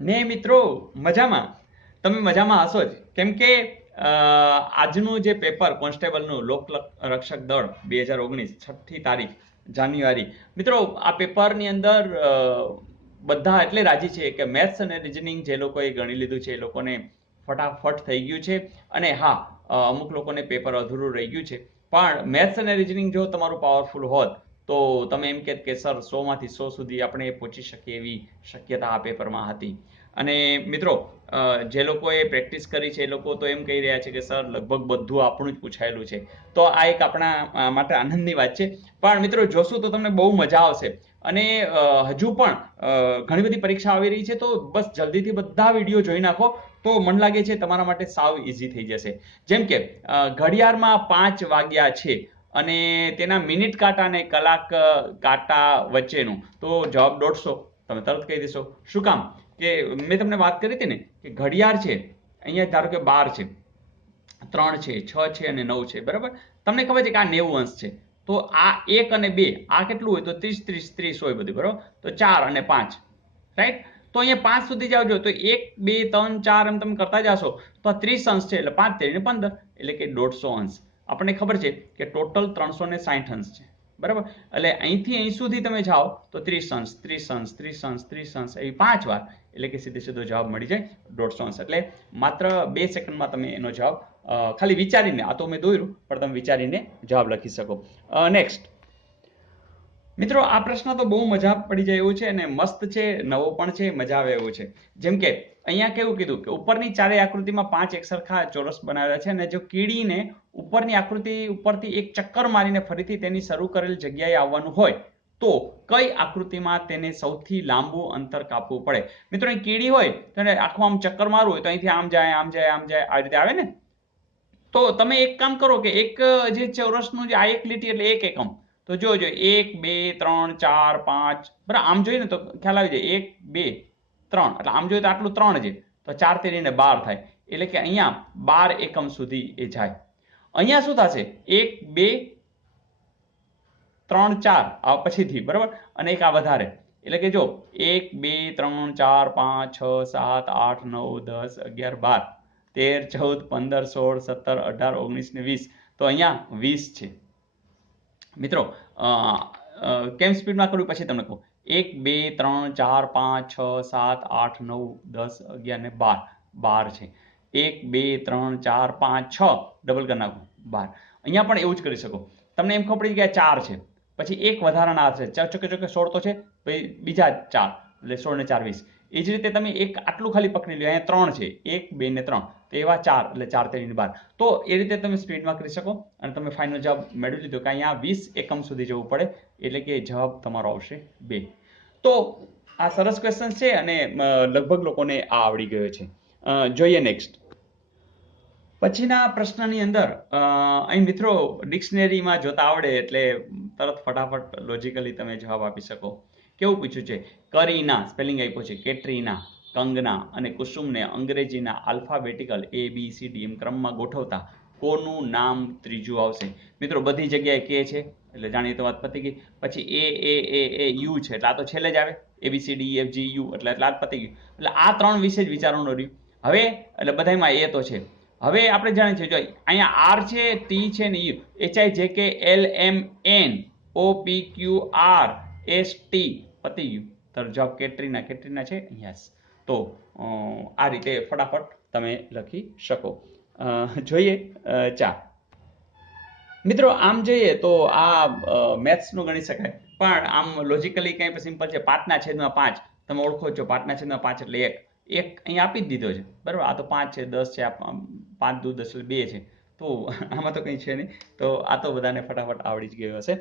ને મિત્રો મજામાં. તમે મજામાં હશો જ કેમ કે આજનું જે પેપર કોન્સ્ટેબલનું લોક રક્ષક દળ 2019 6ઠી તારીખ જાન્યુઆરી. મિત્રો આ પેપરની અંદર બધા એટલે રાજી છે કે મેથ્સ અને રિઝનિંગ જે લોકોએ ગણી લીધું છે એ લોકોને ફટાફટ થઈ ગયું છે. અને હા, અમુક લોકોને પેપર અધૂરું રહી ગયું છે. પણ મેથ્સ અને રિઝનિંગ જો તમારું પાવરફુલ હોત તો તમે એમ કહેત કે સર 100 માંથી 100 સુધી આપણે પહોંચી શકીએ એવી શક્યતા આ પેપરમાં હતી. અને મિત્રો જે લોકોએ પ્રેક્ટિસ કરી છે એ લોકો તો એમ કહી રહ્યા છે કે સર લગભગ બધું આપણું જ પૂછાયેલું છે. તો આ એક આપણા માટે આનંદની વાત છે. પણ મિત્રો જોશું તો તમને બહુ મજા આવશે. અને હજુ પણ ઘણી બધી પરીક્ષા આવી રહી છે, તો બસ જલ્દીથી બધા વિડીયો જોઈ નાખો તો મને લાગે છે તમારા માટે સાવ ઈઝી થઈ જશે. જેમ કે ઘડિયાળમાં 5 વાગ્યા છે અને તેના મિનિટ કાંટા અને કલાક કાંટા વચ્ચેનું, તો જવાબ 150. તમે તરત કહી દેશો. શું કામ? કે મેં તમને વાત કરી હતી ને કે ઘડિયાળ છે, અહીંયા ધારો કે 12 છે, 3 છે, 6 છે અને 9 છે, બરાબર. તમને ખબર છે કે આ 90 અંશ છે. તો આ 1 અને 2 આ કેટલું હોય? તો 30 30 30 હોય બધું, બરાબર. તો 4 અને 5, રાઈટ. તો અહીંયા 5 સુધી જાવજો તો 1 2 3 4 એમ તમે કરતા જશો તો આ 30 અંશ છે, એટલે 5 તેરીને 15, એટલે કે 150 અંશ. આપણને ખબર છે કે ટોટલ 360 અંશ છે, બરાબર. એટલે અહીંથી અહીં સુધી તમે જાઓ તો 30 અંશ 30 અંશ 30 અંશ 30 અંશ એવી 5 વાર, એટલે કે સીધે સીધો જવાબ મળી જાય 150 અંશ. એટલે માત્ર 2 સેકન્ડમાં તમે એનો જવાબ ખાલી વિચારીને, આ તો મેં દોર્યું પણ તમે વિચારીને જવાબ લખી શકો. નેક્સ્ટ મિત્રો, આ પ્રશ્ન તો બહુ મજા પડી જાય એવું છે અને મસ્ત છે, નવો પણ છે, મજા આવે એવું છે. જેમ કે અહીંયા કેવું કીધું કે ઉપરની ચારેય આકૃતિમાં 5 એકસરખા ચોરસ બનાવેલા છે અને જો કીડીને ઉપરની આકૃતિ ઉપરથી એક ચક્કર મારીને ફરીથી તેની શરૂ કરેલ જગ્યાએ આવવાનું હોય તો કઈ આકૃતિમાં તેને સૌથી લાંબુ અંતર કાપવું પડે? મિત્રો અહીં કીડી હોય તો આખું આમ ચક્કર મારવું હોય તો અહીંથી આમ જાય આમ જાય આમ જાય, આ રીતે આવે ને. તો તમે એક કામ કરો કે એક જે ચોરસનું જે આ એક લીટી એટલે એક એકમ. તો જોજો 1 2 3 4 5, બરાબર. આમ જોઈએ ને તો ખ્યાલ આવી જાય 1 2 3, એટલે આમ જોઈએ તો આટલું 3 છે, તો 4 તેરીને 12 થાય, એટલે કે અહીંયા 12 એકમ સુધી એ જાય. અહીંયા શું થશે? 1 2 3 4 આ પછીથી, બરાબર. અને એક આ વધારે, એટલે કે જો 1 2 3 4 5 6 7 8 9 10 11 12 13 14 15 16 17 18 19 ને 20, તો અહીંયા 20 છે. મિત્રો કેમ સ્પીડમાં કરવું પછી તમને કહું. 1 2 3 4 5 6 7 8 9 10 11 ને 12 છે. 1 2 3 4 5 6 ડબલ કરી નાખો 12. અહીંયા પણ એવું જ કરી શકો. તમને એમ ખબર પડી કે 4 છે, પછી એક વધારાના છે, ચોકે ચોકે 16 તો છે, બીજા 4 એટલે 16 ને 4 20. એ જ રીતે તમે એક આટલું ખાલી પકડી લો, અહીંયા 3 છે, 1 2 ને 3, તો એવા 4 એટલે 4 તેરીને 12. તો એ રીતે તમે સ્પીડમાં કરી શકો અને તમે ફાઇનલ જવાબ મેળવી લીધો કે અહીંયા 20 એકમ સુધી જવું પડે, એટલે કે જવાબ તમારો આવશે 2. તો આ સરસ ક્વેશ્ચન છે અને લગભગ લોકોને આ આવડી ગયો છે. જોઈએ નેક્સ્ટ. પછીના પ્રશ્નની અંદર અહીં મિત્રો ડિક્શનરીમાં જોતા આવડે એટલે તરત ફટાફટ લોજિકલી તમે જવાબ આપી શકો. કેવું પૂછ્યું છે? કરીના સ્પેલિંગ આપ્યો છે, કેટરીના, કંગના અને કુસુમને અંગ્રેજીના આલ્ફાબેટિકલ ABCD એમ ક્રમમાં ગોઠવતા કોનું નામ ત્રીજું આવશે? મિત્રો બધી જગ્યાએ કે છે એટલે જાણીએ તો વાત પતી ગઈ. પછી A U છે એટલે આ તો છેલ્લે જ આવે, ABCDEFGU એટલે આ પતી ગયું. એટલે આ 3 વિશે જ વિચારવાનું રહ્યું. હવે એટલે બધામાં એ તો છે. હવે આપણે જાણીએ છીએ, જો અહીંયા R છે, T છે ને U, HIJKLMNOPQRST પતી ગયું. તો જવાબ કેટરીના છે. યસ. તો આ રીતે ફટાફટ તમે લખી શકો. જોઈએ 4. મિત્રો આમ જોઈએ તો આ મેથ્સનું ગણી શકાય, પણ આમ લોજિકલી કંઈ સિમ્પલ છે. 5/5 તમે ઓળખો છો, 5/5 એટલે 1. એક અહીંયા આપી જ દીધો છે, બરાબર. આ તો 5 છે, 10 છે, 5 દુ 10 એટલે 2 છે. તો આમાં તો કંઈ છે નહીં. તો આ તો બધાને ફટાફટ આવડી જ ગયો હશે.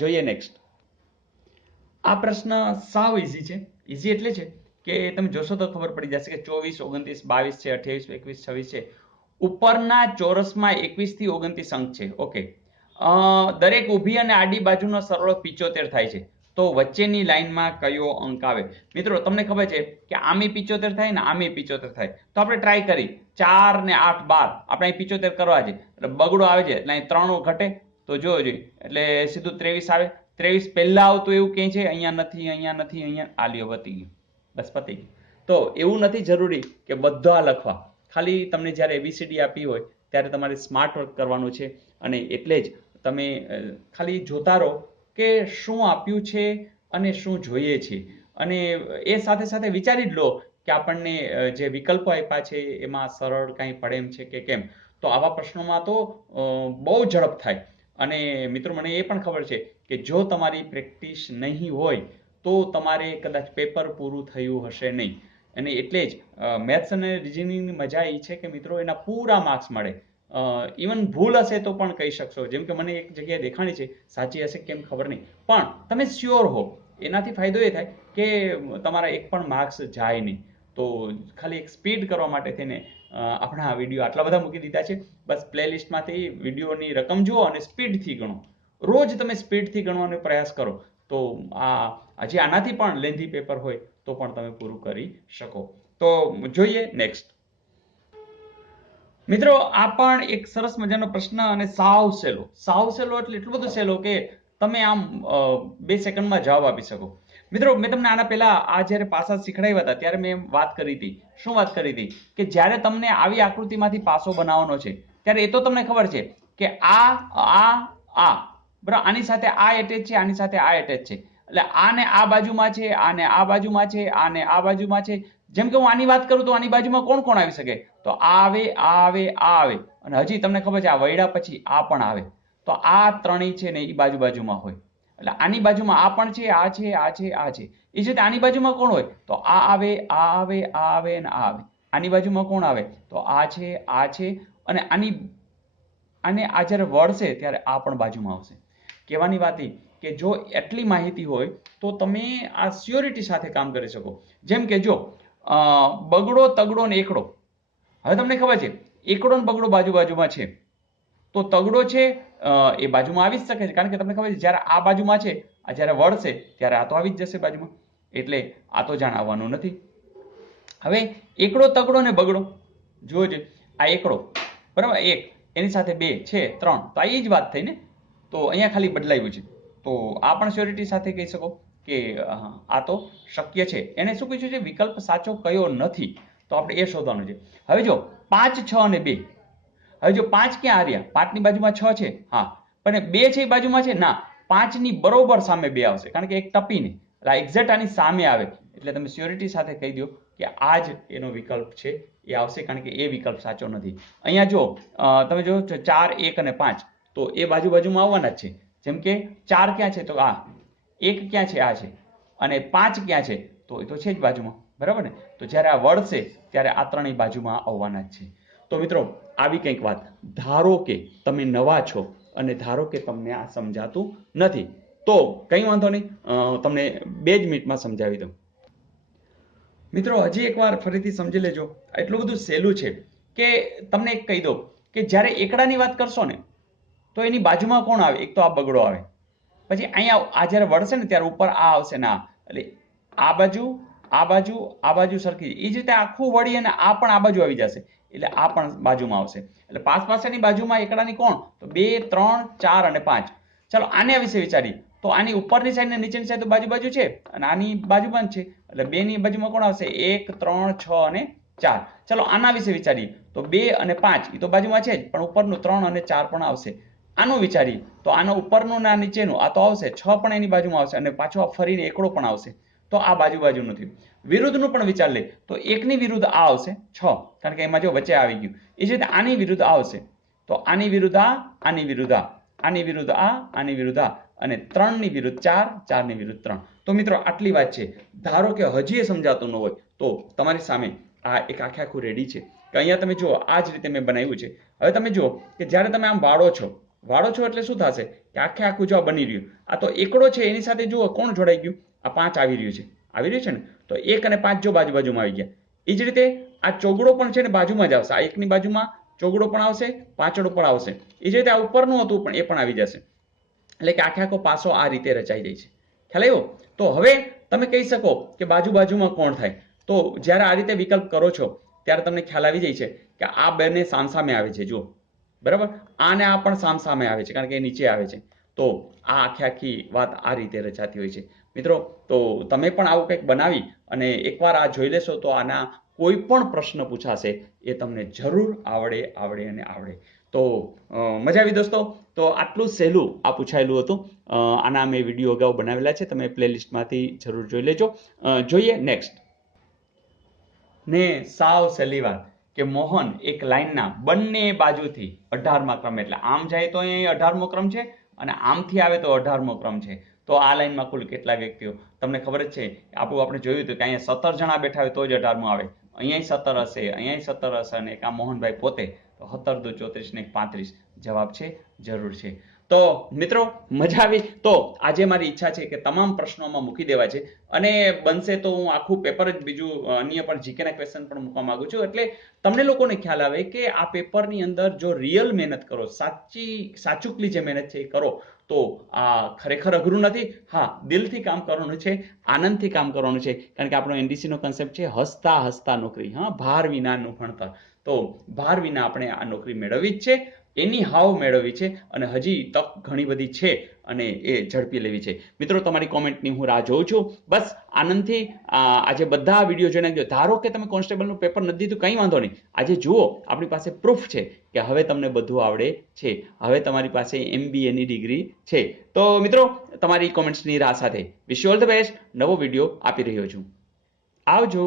જોઈએ નેક્સ્ટ. આ પ્રશ્ન સાવ ઇઝી છે. ઇઝી એટલે છે કે તમે જોશો તો ખબર પડી જશે કે 24 29 22 છે, 28 21 26 છે. ઉપરના ચોરસમાં 21 થી 29 અંક છે. ઓકે. દરેક ઊભી અને આડી બાજુનો સરવાળો 75 થાય છે. તો વચ્ચેની લાઈનમાં કયો અંક આવે? મિત્રો તમને ખબર છે કે આમે 75 થાય ને આમે 75 થાય. તો આપણે ટ્રાય કરી 4 ને 8 12 આપણે અહીં 75 કરવા છે, એટલે બગડો આવે છે એટલે અહીં 3 ઘટે તો જોવો જોઈએ, એટલે સીધું 23 આવે. 23 પહેલા આવતું એવું ક્યાંય છે? અહીંયા નથી, અહીંયા નથી, અહીંયા. આલ્યો પતી ગયું, બસ પતી ગયું. તો તો એવું નથી જરૂરી કે બધા લખવા. ખાલી તમને જ્યારે ABCD આપી હોય ત્યારે તમારે સ્માર્ટ વર્ક કરવાનું છે, અને એટલે જ તમે ખાલી જોતા રહો કે શું આપ્યું છે અને શું જોઈએ છે, અને એ સાથે સાથે વિચારી જ લો કે આપણને જે વિકલ્પો આપ્યા છે એમાં સરળ કાંઈ પડે એમ છે કે કેમ. તો આવા પ્રશ્નોમાં તો બહુ ઝડપ થાય. અને મિત્રો મને એ પણ ખબર છે કે જો તમારી પ્રેક્ટિસ નહીં હોય તો તમારે કદાચ પેપર પૂરું થયું હશે નહીં. અને એટલે જ મેથ્સ અને રિઝનિંગની મજા એ છે કે મિત્રો એના પૂરા માર્ક્સ મળે. ઇવન ભૂલ હશે તો પણ કહી શકશો. જેમ કે મને એક જગ્યાએ દેખાણી છે, સાચી હશે કેમ ખબર નહીં, પણ તમે શ્યોર હો. એનાથી ફાયદો એ થાય કે તમારા એક પણ માર્ક્સ જાય નહીં. તો ખાલી એક સ્પીડ કરવા માટે થઈને આપણા આ વિડીયો આટલા બધા મૂકી દીધા છે. બસ પ્લેલિસ્ટમાંથી વિડીયોની રકમ જુઓ અને સ્પીડથી ગણો. રોજ તમે સ્પીડથી ગણવાનો પ્રયાસ કરો તો હજી આનાથી પણ લેન્ધી પેપર હોય તો પણ તમે પૂરું કરી શકો. તો જોઈએ નેક્સ્ટ. મિત્રો આ પણ એક સરસ મજાનો પ્રશ્ન, અને સાવ સહેલો એટલે એટલું બધું સહેલો કે તમે આમ 2 સેકન્ડમાં જવાબ આપી શકો. મિત્રો મેં તમને આના પહેલા આ જ્યારે પાસા શીખડાવ્યા હતા ત્યારે મેં વાત કરી હતી. શું વાત કરી હતી? કે જ્યારે તમને આવી આકૃતિમાંથી પાસો બનાવવાનો છે ત્યારે એ તો તમને ખબર છે કે આ બરાબર, આની સાથે આ એટેચ છે, આની સાથે આ એટેચ છે, એટલે આને આ બાજુમાં છે, આને આ બાજુમાં છે, આને આ બાજુમાં છે. જેમ કે હું આની વાત કરું તો આની બાજુમાં કોણ કોણ આવી શકે? તો આ આવે, અને હજી તમને ખબર છે આ વૈડા પછી આ પણ આવે. તો આ ત્રણેય છે ને એ બાજુમાં હોય. એટલે આની બાજુમાં આ પણ છે, આ છે, આ છે, આ છે. એ જ રીતે આની બાજુમાં કોણ હોય? તો આ આવે, આ આવે, આ આવે અને આ આવે. આની બાજુમાં કોણ આવે? તો આ છે, અને આને આ જ્યારે વળશે ત્યારે આ પણ બાજુમાં આવશે. કહેવાની વાત એ કે જો એટલી માહિતી હોય તો તમે આ સ્યોરિટી સાથે કામ કરી શકો. જેમ કે જો બગડો, તગડો ને એકડો. હવે તમને ખબર છે એકડો ને બગડો બાજુમાં છે, તો તગડો છે એ બાજુમાં આવી જ શકે છે, કારણ કે તમને ખબર છે જ્યારે આ બાજુમાં છે, આ જ્યારે વળશે ત્યારે આ તો આવી જ જશે બાજુમાં. એટલે આ તો જાણ આવવાનું નથી. હવે એકડો, તગડો ને બગડો જોજો. આ એકડો બરાબર 1, એની સાથે 2 છે 3, તો આ એ જ વાત થઈ ને. તો અહીંયા ખાલી બદલાયું છે. તો આ પણ શ્યોરિટી સાથે કહી શકો કે આ તો શક્ય છે. એને શું પૂછ્યું છે? વિકલ્પ સાચો કયો નથી, તો આપણે એ શોધવાનું છે. હવે જો 5, 6 અને 2. હવે જો 5 ક્યાં આવ્યા? 5 ની બાજુમાં 6 છે, હા, પણ 2 છે એ બાજુમાં છે ના. 5 ની બરોબર સામે 2 આવશે, કારણ કે એક ટપીને એટલે એક્ઝેક્ટ આની સામે આવે. એટલે તમે શ્યોરિટી સાથે કહી દો કે આ જ એનો વિકલ્પ છે, એ આવશે, કારણ કે એ વિકલ્પ સાચો નથી. અહીંયા જો તમે જો 4, 1 અને 5, તો એ બાજુમાં આવવાના જ છે. જેમ કે 4 ક્યાં છે? તો આ. 1 ક્યાં છે? આ છે. અને 5 ક્યાં છે? તો એ તો છે જ બાજુમાં, બરાબર ને. તો જ્યારે આ વળશે ત્યારે આ ત્રણેય બાજુમાં આવવાના જ છે. તો મિત્રો આવી કંઈક વાત. ધારો કે તમે નવા છો અને ધારો કે તમને આ સમજાતું નથી, તો કંઈ વાંધો નહીં, તમને 2 જ મિનિટમાં સમજાવી દઉં. મિત્રો હજી એકવાર ફરીથી સમજી લેજો. એટલું બધું સહેલું છે કે તમને એક કહી દઉં કે જ્યારે એકડાની વાત કરશો ને તો એની બાજુમાં કોણ આવે? એક તો આ બગડો આવે, પછી અહીંયા આ જ્યારે વળશે ને ત્યારે ઉપર આ આવશે ના. એટલે આ બાજુ સરખી. એ જ રીતે આખું વળી અને આ પણ આ બાજુ આવી જશે, એટલે આ પણ બાજુમાં આવશે. એટલે પાસની બાજુમાં એકડાની કોણ? તો 2, 3, 4 અને 5. ચાલો આને વિશે વિચારીએ. તો આની ઉપરની સાઈડ ને નીચેની સાઈડ તો બાજુ છે, અને આની બાજુમાં જ છે. એટલે 2 ની બાજુમાં કોણ આવશે? 1, 3, 6 અને 4. ચાલો આના વિશે વિચારીએ. તો 2 અને 5 એ તો બાજુમાં છે જ, પણ ઉપરનું 3 અને 4 પણ આવશે. આનું વિચારીએ તો આનો ઉપરનું ના નીચેનું આ તો આવશે. 6 પણ એની બાજુમાં આવશે, અને પાછો ફરીને એકડો પણ આવશે. તો આ બાજુ નથી. વિરુદ્ધનું પણ વિચાર લે તો 1 ની વિરુદ્ધ આ આવશે 6, કારણ કે એમાં જો વચ્ચે આવી ગયું. એ જ રીતે આની વિરુદ્ધ આ આવશે. તો આની વિરુદ્ધ આ, આની વિરુદ્ધ આ, આની વિરુદ્ધ આ, આની વિરુદ્ધ આ, અને 3 ની વિરુદ્ધ 4, 4 ની વિરુદ્ધ 3. તો મિત્રો આટલી વાત છે. ધારો કે હજી એ સમજાતું ન હોય તો તમારી સામે આ એક આખું રેડી છે કે અહીંયા તમે જુઓ આ જ રીતે મેં બનાવ્યું છે. હવે તમે જુઓ કે જ્યારે તમે આમ વાળો છો એટલે શું થશે કે આખું જો બની રહ્યું. આ તો એકડો છે, એની સાથે જુઓ કોણ જોડાઈ ગયું? આ 5 આવી રહ્યું છે ને. તો 1 અને 5 જો બાજુમાં આવી ગયા. એ જ રીતે આ ચોગડો પણ છે ને બાજુમાં જ આવશે. આ 1 ની બાજુમાં ચોગડો પણ આવશે, પાંચડો પણ આવશે. એ જ રીતે આ ઉપરનું હતું પણ એ પણ આવી જશે. એટલે કે આખો પાસો આ રીતે રચાઈ જાય છે. ખ્યાલ આવ્યો? તો હવે તમે કહી શકો કે બાજુમાં કોણ થાય? તો જ્યારે આ રીતે વિકલ્પ કરો છો ત્યારે તમને ખ્યાલ આવી જાય છે કે આ બંને સામસામે આવે છે. જુઓ, બરાબર, આને આ પણ સામસામે આવે છે, કારણ કે એ નીચે આવે છે. તો આ આખી વાત આ રીતે રચાતી હોય છે. મિત્રો તો તમે પણ આવું કંઈક બનાવી અને એકવાર આ જોઈ લેશો તો આના કોઈ પણ પ્રશ્ન પૂછાશે એ તમને જરૂર આવડે અને આવડે. તો મજા આવી દોસ્તો. તો આટલું સહેલું આ પૂછાયેલું હતું. આના મેં વિડીયો અગાઉ બનાવેલા છે, તમે પ્લેલિસ્ટમાંથી જરૂર જોઈ લેજો. જોઈએ નેક્સ્ટ. ને સાવ સહેલી વાત કે મોહન એક લાઈનના બંને બાજુથી 18મા ક્રમ, એટલે આમ જાય તો અહીં 18મો ક્રમ છે અને આમથી આવે તો 18મો ક્રમ છે. તો આ લાઈનમાં કુલ કેટલા વ્યક્તિઓ? તમને ખબર જ છે, આપણે જોયું હતું કે અહીંયા 17 જણા બેઠા હોય તો જ 18મો આવે. અહીંયા 17 હશે, અહીંયા 17 હશે અને એક આ મોહનભાઈ પોતે. તો 17 દુ 34 ને 35 જવાબ છે, જરૂર છે. તો મિત્રો મજા આવી. તો આજે મારી ઈચ્છા છે કે તમામ પ્રશ્નોમાં મૂકી દેવા છે અને બનશે તો હું આખું પેપર જ બીજું અન્ય પણ જીકેના ક્વેશ્ચન પણ મૂકવા માંગુ છું, એટલે તમને લોકોને ખ્યાલ આવે કે આ પેપરની અંદર જો રિયલ મહેનત કરો, સાચુકલી જે મહેનત છે એ કરો તો આ ખરેખર અઘરું નથી. હા, દિલથી કામ કરવાનું છે, આનંદથી કામ કરવાનું છે, કારણ કે આપણો એનડીસી નો કન્સેપ્ટ છે હસતા હસતા નોકરી, હા, ભાર વિનાનું ભણતર. તો ભાર વિના આપણે આ નોકરી મેળવવી જ છે, એની હાવ મેળવવી છે અને હજી તક ઘણી બધી છે અને એ ઝડપી લેવી છે. મિત્રો તમારી કોમેન્ટની હું રાહ જોઉં છું. બસ આનંદથી આજે બધા વિડીયો જોઈને ગયો. ધારો કે તમે કોન્સ્ટેબલનું પેપર નથી દીધું, કંઈ વાંધો નહીં. આજે જુઓ, આપણી પાસે પ્રૂફ છે કે હવે તમને બધું આવડે છે, હવે તમારી પાસે MBAની ડિગ્રી છે. તો મિત્રો તમારી કોમેન્ટ્સની રાહ સાથે wish you all the best. નવો વિડીયો આપી રહ્યો છું. આવજો.